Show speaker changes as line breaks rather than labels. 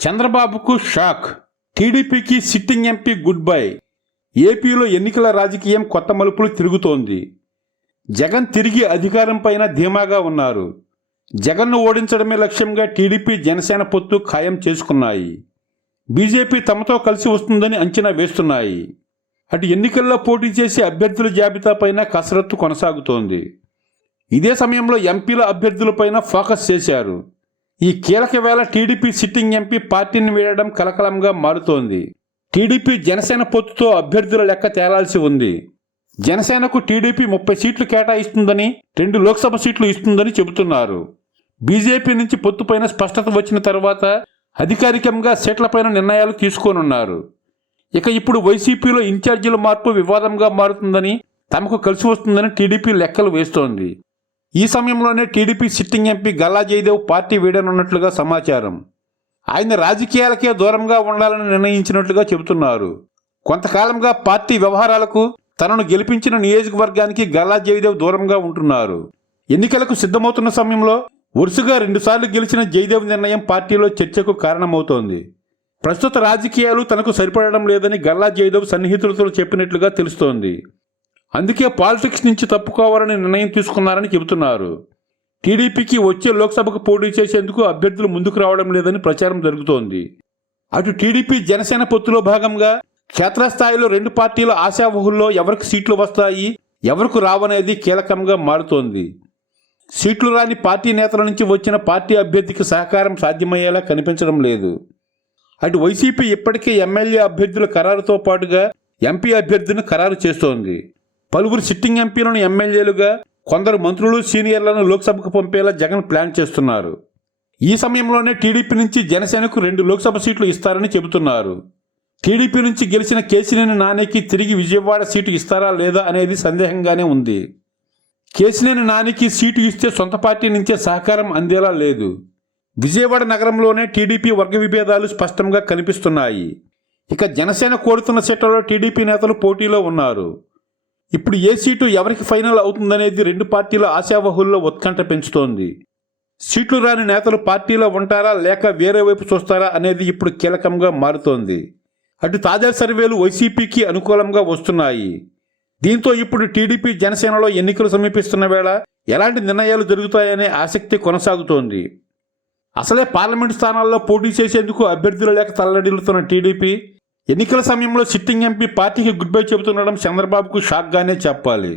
చంద్రబాబుకు షాక్. టీడీపీకి sitting MP good bye. ఏపీలో ఎన్నికల రాజకీయం కొత్త మలుపులు తిరుగుతోంది. జగన్ తిరిగి అధికారం పైన ధీమాగా ఉన్నారు. జగన్ను ఓడించడమే లక్ష్యంగా టీడీపీ జనసేన పొత్తు ఖాయం చేసుకున్నాయి. బీజేపీ తమతో కలిసి వస్తుందని అంచనా వేస్తున్నాయి. అటు ఎన్నికల్లో పోటీ చేసే అభ్యర్థుల జాబితాపైన కసరత్తు కొనసాగుతోంది. ఇదే సమయంలో ఎంపీల అభ్యర్థులపైన ఫోకస్ చేశారు. ఈ కీలక వేళ టీడీపీ సిట్టింగ్ ఎంపీ పార్టీని వీడడం కలకలంగా మారుతోంది. టీడీపీ జనసేన పొత్తుతో అభ్యర్థుల లెక్క తేలాల్సి ఉంది. జనసేనకు టీడీపీ ముప్పై సీట్లు కేటాయిస్తుందని రెండు లోక్సభ సీట్లు ఇస్తుందని చెబుతున్నారు. బీజేపీ నుంచి పొత్తుపైన స్పష్టత వచ్చిన తర్వాత అధికారికంగా సీట్లపైన నిర్ణయాలు తీసుకోనున్నారు. ఇక ఇప్పుడు వైసీపీలో ఇన్ఛార్జీల మార్పు వివాదంగా మారుతుందని తమకు కలిసి వస్తుందని టీడీపీ లెక్కలు వేస్తోంది. ఈ సమయంలోనే TDP sitting MP Galla Jayadev party వీడనున్నట్లుగా సమాచారం. ఆయన రాజకీయాలకే దూరంగా ఉండాలని నిర్ణయించినట్లుగా చెబుతున్నారు. కొంతకాలంగా పార్టీ వ్యవహారాలకు తనను గెలిపించిన నియోజకవర్గానికి గల్లా జయదేవ్ దూరంగా ఉంటున్నారు. ఎన్నికలకు సిద్ధమవుతున్న సమయంలో వరుసగా రెండుసార్లు గెలిచిన జయదేవ్ నిర్ణయం పార్టీలో చర్చకు కారణమవుతోంది. ప్రస్తుత రాజకీయాలు తనకు సరిపడడం లేదని గల్లా జయదేవ్ సన్నిహితులతో చెప్పినట్లుగా తెలుస్తోంది. అందుకే పాలిటిక్స్ నుంచి తప్పుకోవాలని నిర్ణయం తీసుకున్నారని చెబుతున్నారు. టీడీపీకి వచ్చే లోక్సభకు పోటీ చేసేందుకు అభ్యర్థులు ముందుకు రావడం లేదని ప్రచారం జరుగుతోంది. అటు టీడీపీ జనసేన పొత్తులో భాగంగా క్షేత్రస్థాయిలో రెండు పార్టీల ఆశావహుల్లో ఎవరికి సీట్లు వస్తాయి ఎవరికి రావనేది కీలకంగా మారుతోంది. సీట్లు రాని పార్టీ నేతల నుంచి వచ్చిన పార్టీ అభ్యర్థికి సహకారం సాధ్యమయ్యేలా కనిపించడం లేదు. అటు వైసీపీ ఇప్పటికే ఎమ్మెల్యే అభ్యర్థుల ఖరారుతో పాటుగా ఎంపీ అభ్యర్థిని ఖరారు చేస్తోంది. పలువురు సిట్టింగ్ ఎంపీలను ఎమ్మెల్యేలుగా కొందరు మంత్రులు సీనియర్లను లోక్సభకు పంపేలా జగన్ ప్లాన్ చేస్తున్నారు. ఈ సమయంలోనే టీడీపీ నుంచి జనసేనకు రెండు లోక్సభ సీట్లు ఇస్తారని చెబుతున్నారు. టీడీపీ నుంచి గెలిచిన కేసినేని నానికి తిరిగి విజయవాడ సీటు ఇస్తారా లేదా అనేది సందేహంగానే ఉంది. కేసినేని నానికి సీటు ఇస్తే సొంత పార్టీ నుంచే సహకారం అందేలా లేదు. విజయవాడ నగరంలోనే టీడీపీ వర్గ విభేదాలు స్పష్టంగా కనిపిస్తున్నాయి. ఇక జనసేన కోరుతున్న సీట్లలో టీడీపీ నేతలు పోటీలో ఉన్నారు. ఇప్పుడు ఏ సీటు ఎవరికి ఫైనల్ అవుతుందనేది రెండు పార్టీల ఆశావహుల్లో ఉత్కంఠ పెంచుతోంది. సీట్లు రాని నేతలు పార్టీలో ఉంటారా లేక వేరే వైపు చూస్తారా అనేది ఇప్పుడు కీలకంగా మారుతోంది. అటు తాజా సర్వేలు వైసీపీకి అనుకూలంగా వస్తున్నాయి. దీంతో ఇప్పుడు టీడీపీ జనసేనలో ఎన్నికలు సమీపిస్తున్న వేళ ఎలాంటి నిర్ణయాలు జరుగుతాయనే ఆసక్తి కొనసాగుతోంది. అసలే పార్లమెంట్ స్థానాల్లో పోటీ చేసేందుకు అభ్యర్థులు లేక తల్లడిల్లుతున్న టీడీపీ ఎన్నికల సమయంలో సిట్టింగ్ ఎంపీ పార్టీకి గుడ్ బై చెబుతుండడం చంద్రబాబుకు షాక్గానే చెప్పాలి.